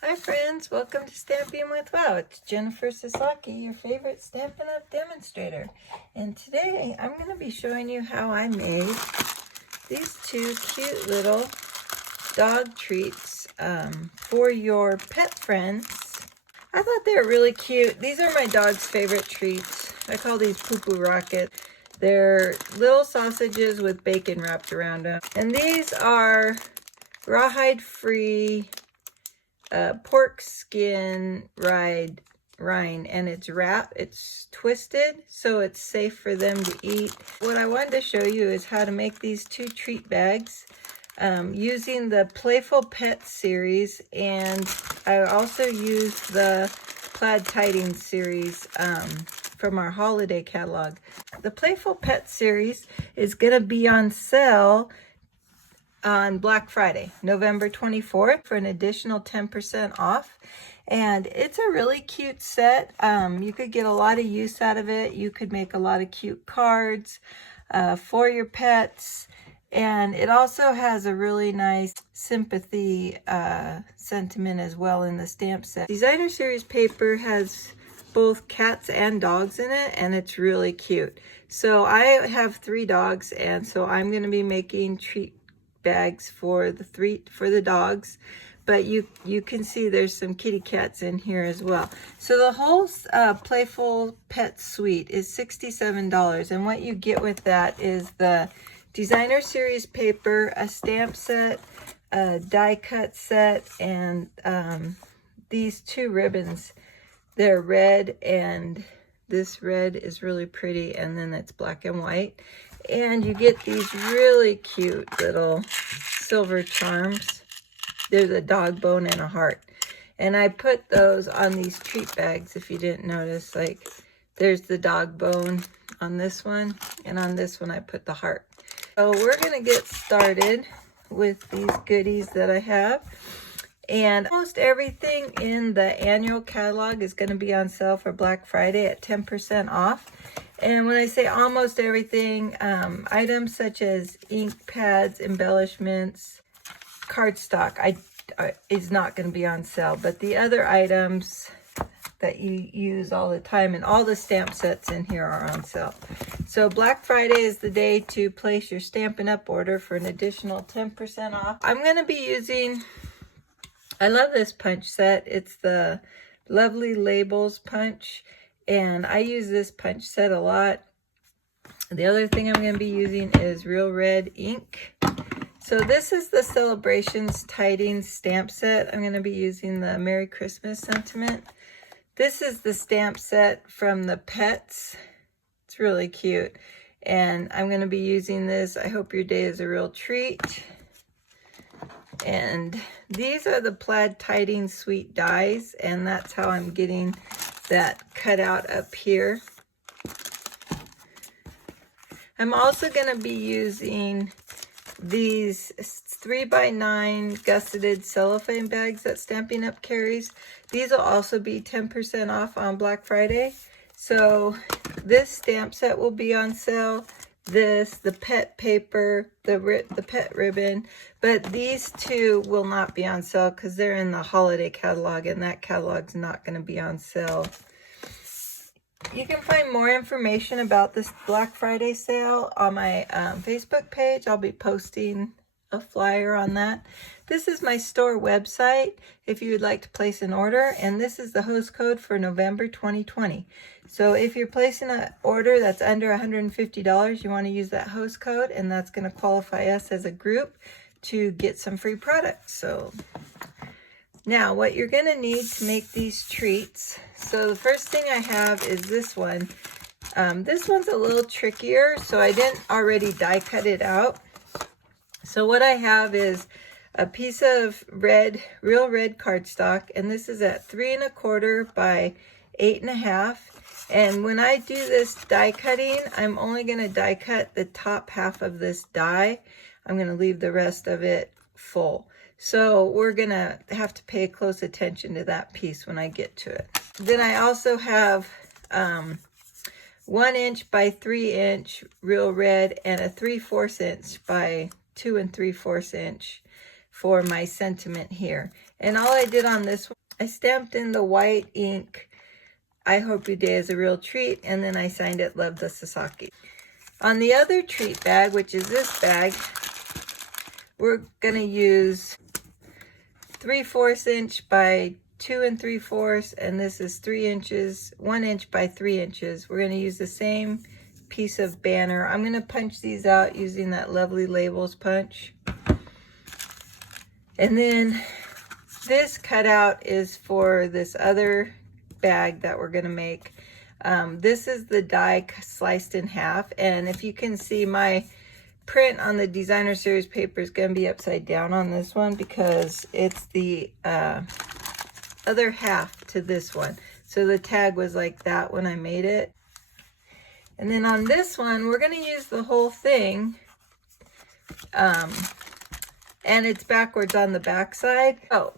Hi friends, welcome to Stamping with Wow. It's Jennifer Sasaki, your favorite Stampin' Up! Demonstrator. And today I'm going to be showing you how I made these two cute little dog treats for your pet friends. I thought they were really cute. These are my dog's favorite treats. I call these poo-poo rockets. They're little sausages with bacon wrapped around them. And these are rawhide-free pork skin rind, and it's twisted so it's safe for them to eat. What I wanted to show you is how to make these two treat bags using the Playful Pets series, and I also used the Plaid Tidings series from our holiday catalog. The Playful Pets series is going to be on sale on Black Friday, November 24th, for an additional 10% off. And it's a really cute set. You could get a lot of use out of it. You could make a lot of cute cards for your pets. And it also has a really nice sympathy sentiment as well in the stamp set. Designer series paper has both cats and dogs in it, and it's really cute. So I have 3 dogs, and so I'm going to be making treat bags for the dogs, but you can see there's some kitty cats in here as well. So the whole Playful Pet Suite is $67, and what you get with that is the designer series paper, a stamp set, a die cut set, and these 2 ribbons. They're red, and this red is really pretty, and then it's black and white. And you get these really cute little silver charms. There's a dog bone and a heart. And I put those on these treat bags, if you didn't notice. Like, there's the dog bone on this one, and on this one I put the heart. So we're going to get started with these goodies that I have. And almost everything in the annual catalog is going to be on sale for Black Friday at 10% off. And when I say almost everything, items such as ink pads, embellishments, cardstock is not going to be on sale. But the other items that you use all the time and all the stamp sets in here are on sale. So Black Friday is the day to place your Stampin' Up! Order for an additional 10% off. I'm going to be using, I love this punch set. It's the Lovely Labels punch. And I use this punch set a lot. The other thing I'm going to be using is Real Red ink. So this is the Celebrations Tidings stamp set. I'm going to be using the Merry Christmas sentiment. This is the stamp set from the Pets. It's really cute. And I'm going to be using this. I hope your day is a real treat. And these are the Plaid Tidings Suite dies, and that's how I'm getting that cut out up here. I'm also going to be using these 3x9 gusseted cellophane bags that Stampin' Up! Carries. These will also be 10% off on Black Friday. So this stamp set will be on sale. The pet paper, the pet ribbon, but these 2 will not be on sale because they're in the holiday catalog, and that catalog's not going to be on sale. You can find more information about this Black Friday sale on my Facebook page. I'll be posting a flyer on that. This is my store website if you would like to place an order, and this is the host code for November 2020. So if you're placing an order that's under $150, you want to use that host code, and that's going to qualify us as a group to get some free products. So now what you're going to need to make these treats. So the first thing I have is this one. This one's a little trickier, so I didn't already die cut it out. So what I have is a piece of real red cardstock, and this is at 3 1/4 by 8 1/2. And when I do this die cutting, I'm only going to die cut the top half of this die. I'm going to leave the rest of it full. So we're going to have to pay close attention to that piece when I get to it. Then I also have 1 inch by 3 inch real red and a 3/4 inch by 2 3/4 inch for my sentiment here. And all I did on this one, I stamped in the white ink, "I hope your day is a real treat," and then I signed it, "Love the Sasaki." On the other treat bag, which is this bag, we're gonna use 3/4 inch by 2 3/4, and this is 3 inches, 1 inch by 3 inches. We're gonna use the same piece of banner. I'm gonna punch these out using that lovely labels punch. And then this cutout is for this other bag that we're gonna make. This is the die sliced in half, and if you can see, my print on the designer series paper is going to be upside down on this one because it's the other half to this one. So the tag was like that when I made it. And then on this one, we're going to use the whole thing, and it's backwards on the back side. Oh,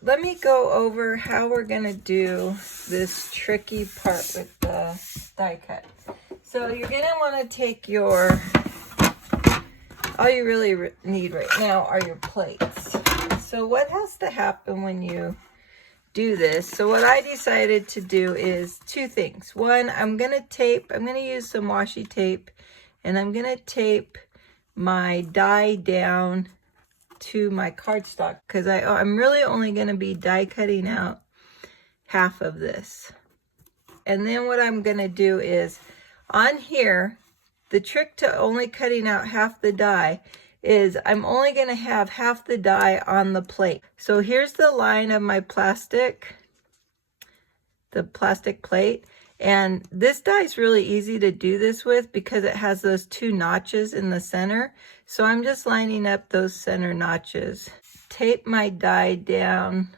let me go over how we're going to do this tricky part with the die cut. So you're going to want to take your, all you really need right now are your plates. So what has to happen when you do this? So what I decided to do is two things. One, I'm going to use some washi tape, and I'm going to tape my die down to my cardstock because I'm really only going to be die cutting out half of this. And then what I'm going to do is on here, the trick to only cutting out half the die is I'm only going to have half the die on the plate. So here's the line of my plastic, the plastic plate. And this die is really easy to do this with because it has those two notches in the center. So I'm just lining up those center notches. Tape my die down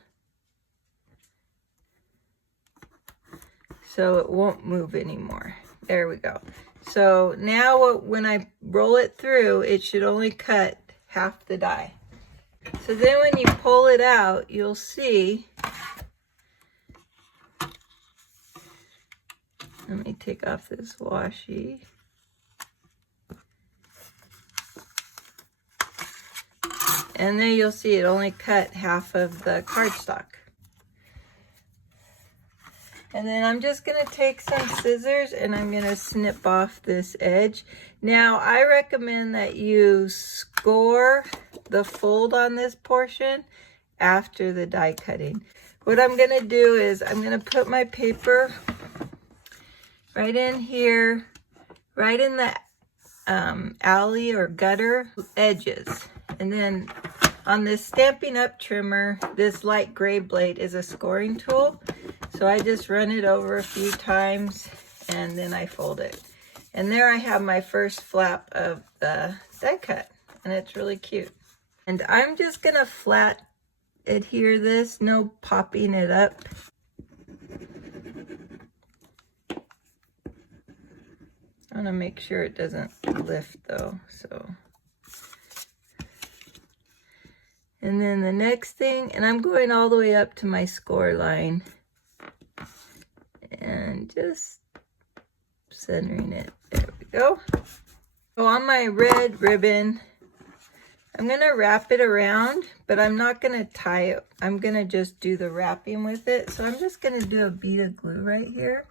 so it won't move anymore. There we go. So now when I roll it through, it should only cut half the die. So then when you pull it out, you'll see, let me take off this washi. And then you'll see it only cut half of the cardstock. And then I'm just going to take some scissors and I'm going to snip off this edge. Now, I recommend that you score the fold on this portion after the die cutting. What I'm going to do is I'm going to put my paper right in here, right in the alley or gutter edges. And then on this Stampin' Up trimmer, this light gray blade is a scoring tool. So I just run it over a few times and then I fold it. And there I have my first flap of the die cut, and it's really cute. And I'm just gonna flat adhere this, no popping it up. I wanna make sure it doesn't lift though, so. And then the next thing, and I'm going all the way up to my score line. And just centering it. There we go. So on my red ribbon, I'm going to wrap it around, but I'm not going to tie it. I'm going to just do the wrapping with it. So I'm just going to do a bead of glue right here.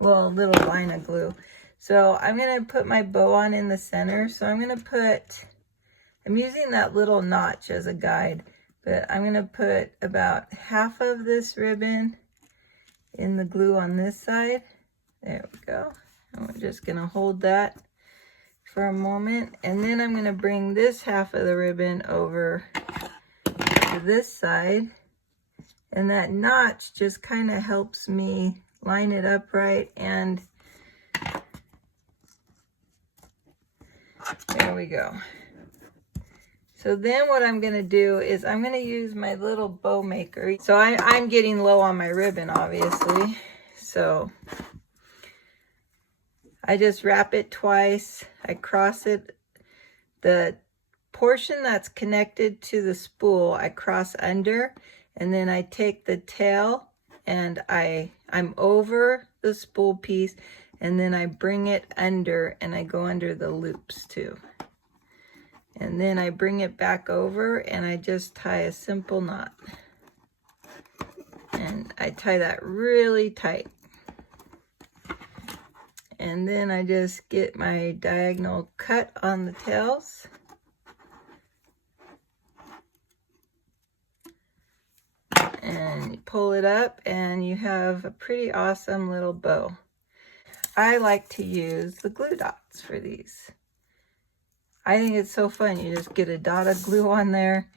Well, a little line of glue. So I'm going to put my bow on in the center. So I'm going to put, I'm using that little notch as a guide, but I'm going to put about half of this ribbon in the glue on this side. There we go. And we're just going to hold that for a moment. And then I'm going to bring this half of the ribbon over to this side. And that notch just kind of helps me line it up right. And there we go. So then what I'm going to do is I'm going to use my little bow maker. So I'm getting low on my ribbon, obviously. So I just wrap it twice. I cross it. The portion that's connected to the spool, I cross under. And then I take the tail and I'm over the spool piece. And then I bring it under and I go under the loops too. And then I bring it back over and I just tie a simple knot. I tie that really tight. And then I just get my diagonal cut on the tails. And you pull it up and you have a pretty awesome little bow. I like to use the glue dots for these. I think it's so fun. You just get a dot of glue on there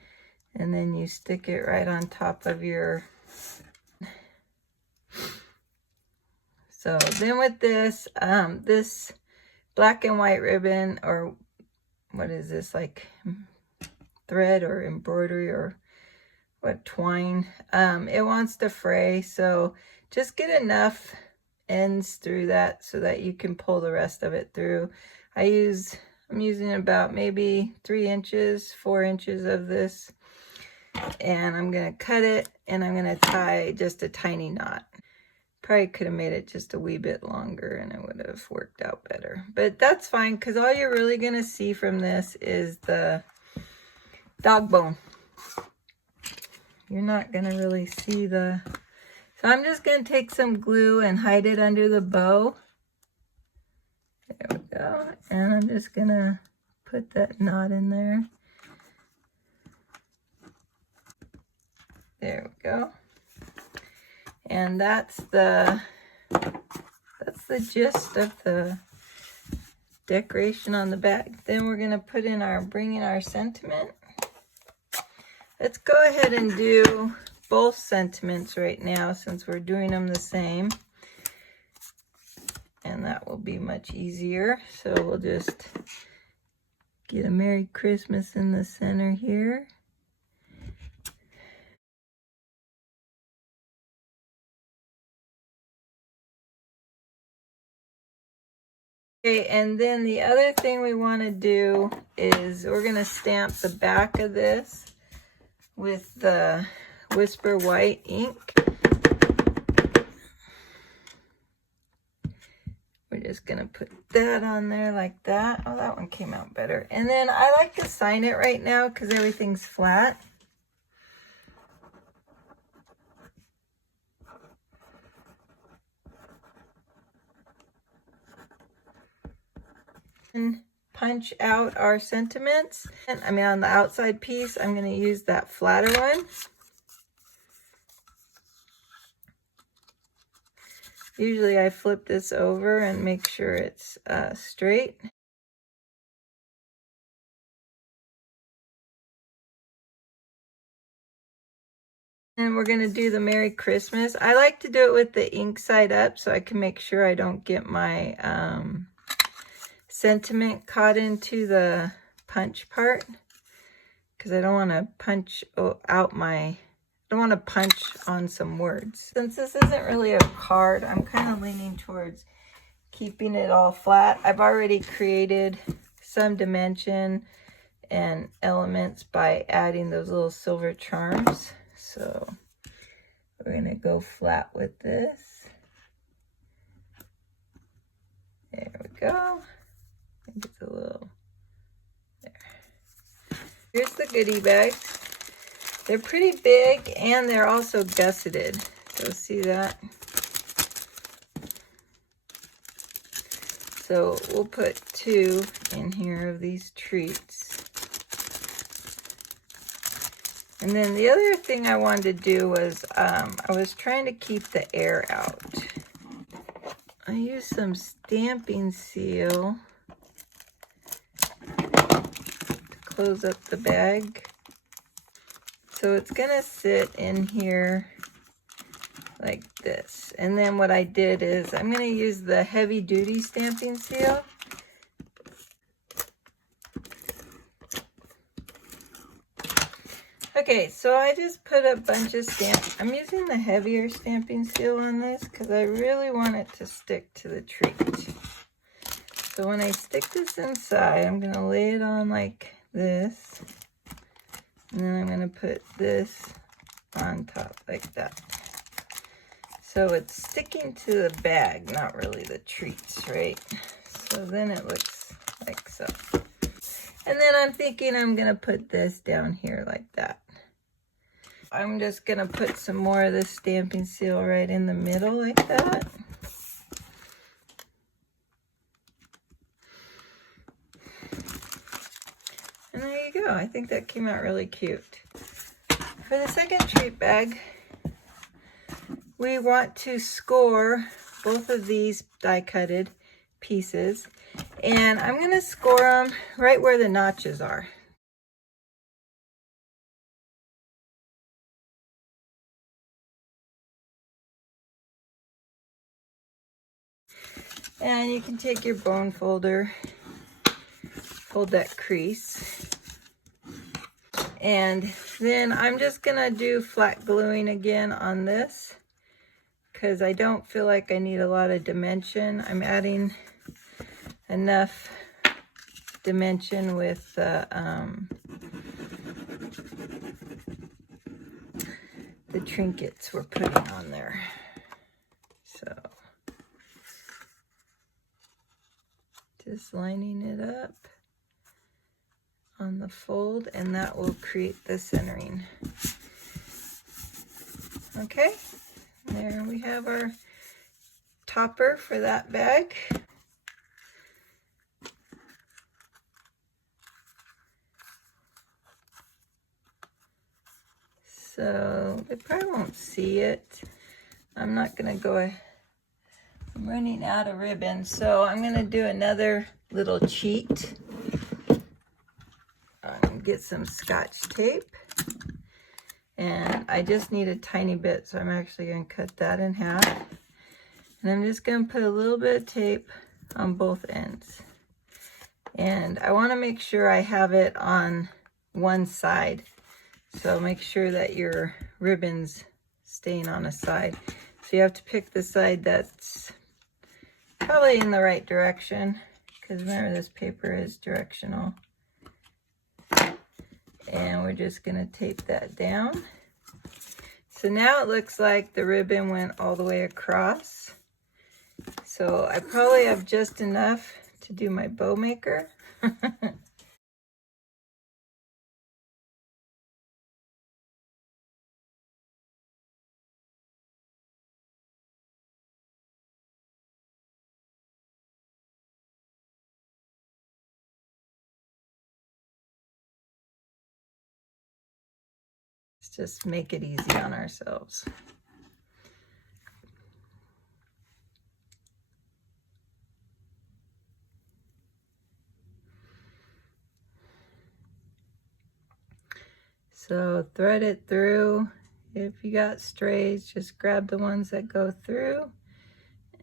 and then you stick it right on top of your... So then with this, this black and white ribbon, or what is this, like thread or embroidery or what, twine, it wants to fray, so just get enough ends through that so that you can pull the rest of it through. I'm using about maybe 3 inches, 4 inches of this, and I'm gonna cut it and I'm gonna tie just a tiny knot. Probably could have made it just a wee bit longer and it would have worked out better, but that's fine because all you're really gonna see from this is the dog bone. You're not gonna really see the... So I'm just gonna take some glue and hide it under the bow. There we go. And I'm just gonna put that knot in there. There we go. And that's the gist of the decoration on the back. Then we're gonna put in bring in our sentiment. Let's go ahead and do both sentiments right now since we're doing them the same. And that will be much easier. So we'll just get a Merry Christmas in the center here. Okay, and then the other thing we want to do is we're going to stamp the back of this with the Whisper White ink. We're just going to put that on there like that. Oh, that one came out better. And then I like to sign it right now because everything's flat. And punch out our sentiments. And I mean, on the outside piece, I'm going to use that flatter one. Usually I flip this over and make sure it's straight. And we're going to do the Merry Christmas. I like to do it with the ink side up so I can make sure I don't get my sentiment caught into the punch part, because I don't want to punch out I don't want to punch on some words. Since this isn't really a card, I'm kind of leaning towards keeping it all flat. I've already created some dimension and elements by adding those little silver charms. So we're going to go flat with this. There we go. I think it's a little there. Here's the goodie bags. They're pretty big and they're also gusseted. So see that? So we'll put 2 in here of these treats. And then the other thing I wanted to do was I was trying to keep the air out. I used some stamping seal to close up the bag. So it's gonna sit in here like this. And then what I did is I'm gonna use the heavy duty stamping seal. Okay, so I just put a bunch of stamps. I'm using the heavier stamping seal on this because I really want it to stick to the treat. So when I stick this inside, I'm gonna lay it on like this. And then I'm gonna put this on top like that. So it's sticking to the bag, not really the treats, right? So then it looks like so. And then I'm thinking I'm gonna put this down here like that. I'm just gonna put some more of this stamping seal right in the middle like that. And there you go. I think that came out really cute. For the second treat bag, we want to score both of these die-cutted pieces, and I'm going to score them right where the notches are. And you can take your bone folder, fold that crease, and then I'm just going to do flat gluing again on this because I don't feel like I need a lot of dimension. I'm adding enough dimension with the trinkets we're putting on there. So just lining it up on the fold, and that will create the centering. Okay, there we have our topper for that bag. So they probably won't see it. I'm not gonna go, I'm running out of ribbon, so I'm gonna do another little cheat. I'm gonna get some Scotch tape, and I just need a tiny bit, so I'm actually gonna cut that in half. And I'm just gonna put a little bit of tape on both ends. And I wanna make sure I have it on one side. So make sure that your ribbon's staying on a side. So you have to pick the side that's probably in the right direction, because remember, this paper is directional. And we're just gonna tape that down. So now it looks like the ribbon went all the way across. So I probably have just enough to do my bow maker. Let's just make it easy on ourselves. So thread it through. If you got strays, just grab the ones that go through,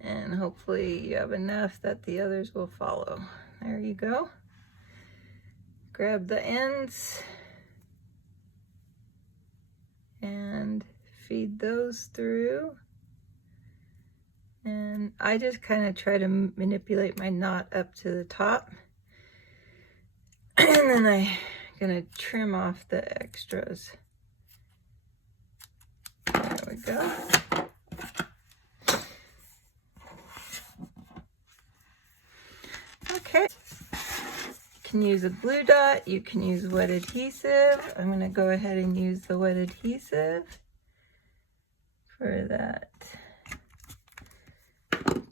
and hopefully you have enough that the others will follow. There you go. Grab the ends and feed those through. And I just kind of try to manipulate my knot up to the top. And then I'm gonna trim off the extras. There we go. Okay. You can use a glue dot, you can use wet adhesive. I'm gonna go ahead and use the wet adhesive for that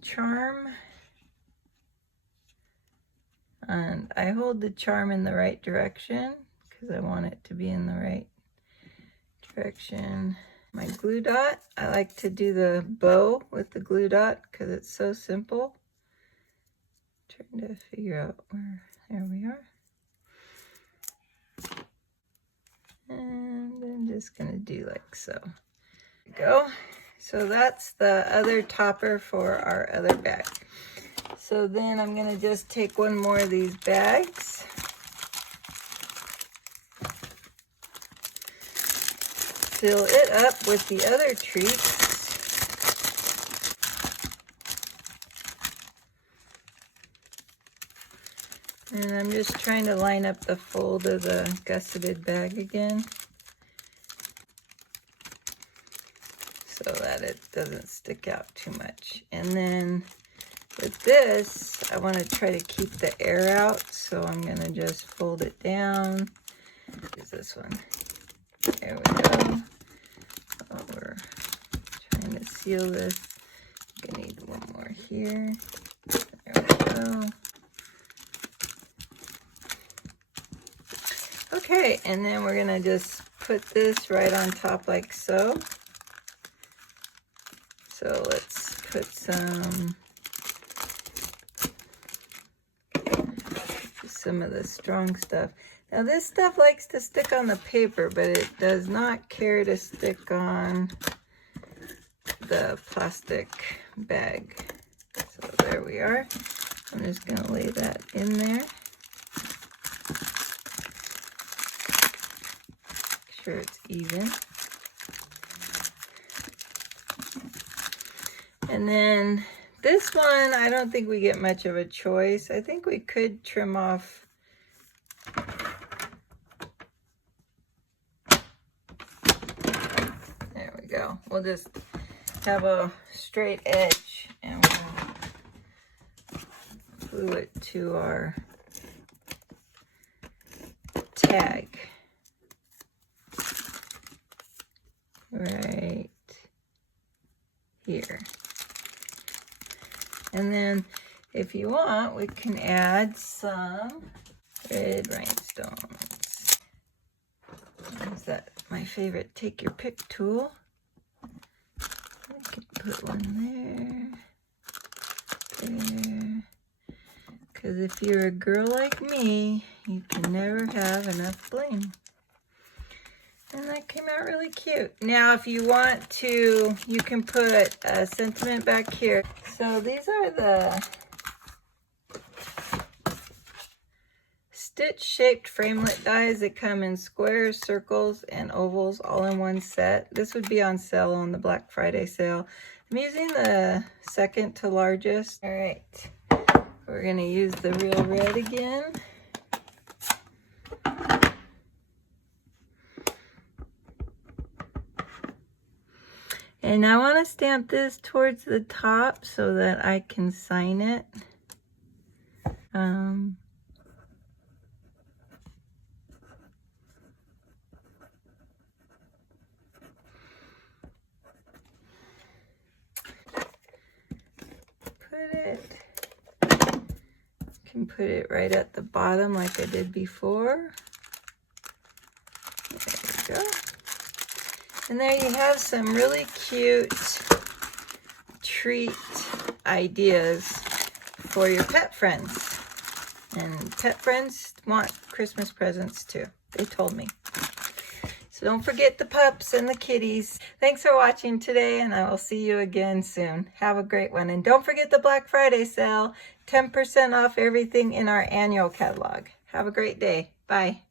charm. And I hold the charm in the right direction because I want it to be in the right direction. My glue dot, I like to do the bow with the glue dot because it's so simple. Trying to figure out where, there we are. And I'm just gonna do like so. There we go. So that's the other topper for our other bag. So then I'm gonna just take one more of these bags. Fill it up with the other treats. And I'm just trying to line up the fold of the gusseted bag again, so that it doesn't stick out too much. And then with this, I want to try to keep the air out, so I'm going to just fold it down. Use this one. There we go. seal this. I'm gonna need one more here. There we go. Okay, and then we're gonna just put this right on top like so. So let's put some of the strong stuff. Now this stuff likes to stick on the paper, but it does not care to stick on the plastic bag. So there we are. I'm just gonna lay that in there. Make sure it's even. And then this one, I don't think we get much of a choice. I think we could trim off there we go. We'll just have a straight edge and we'll glue it to our tag right here. And then if you want, we can add some red rhinestones. Is that my favorite take your pick tool? I could put one there. Because if you're a girl like me, you can never have enough bling. And that came out really cute. Now, if you want to, you can put a sentiment back here. So these are the stitch-shaped framelit dies that come in squares, circles, and ovals all in one set. This would be on sale on the Black Friday sale. I'm using the second to largest. All right, we're gonna use the real red again. And I want to stamp this towards the top so that I can sign it. Can put it right at the bottom like I did before. There we go. And there you have some really cute treat ideas for your pet friends. And pet friends want Christmas presents too. They told me. So don't forget the pups and the kitties. Thanks for watching today, and I will see you again soon. Have a great one. And don't forget the Black Friday sale, 10% off everything in our annual catalog. Have a great day. Bye.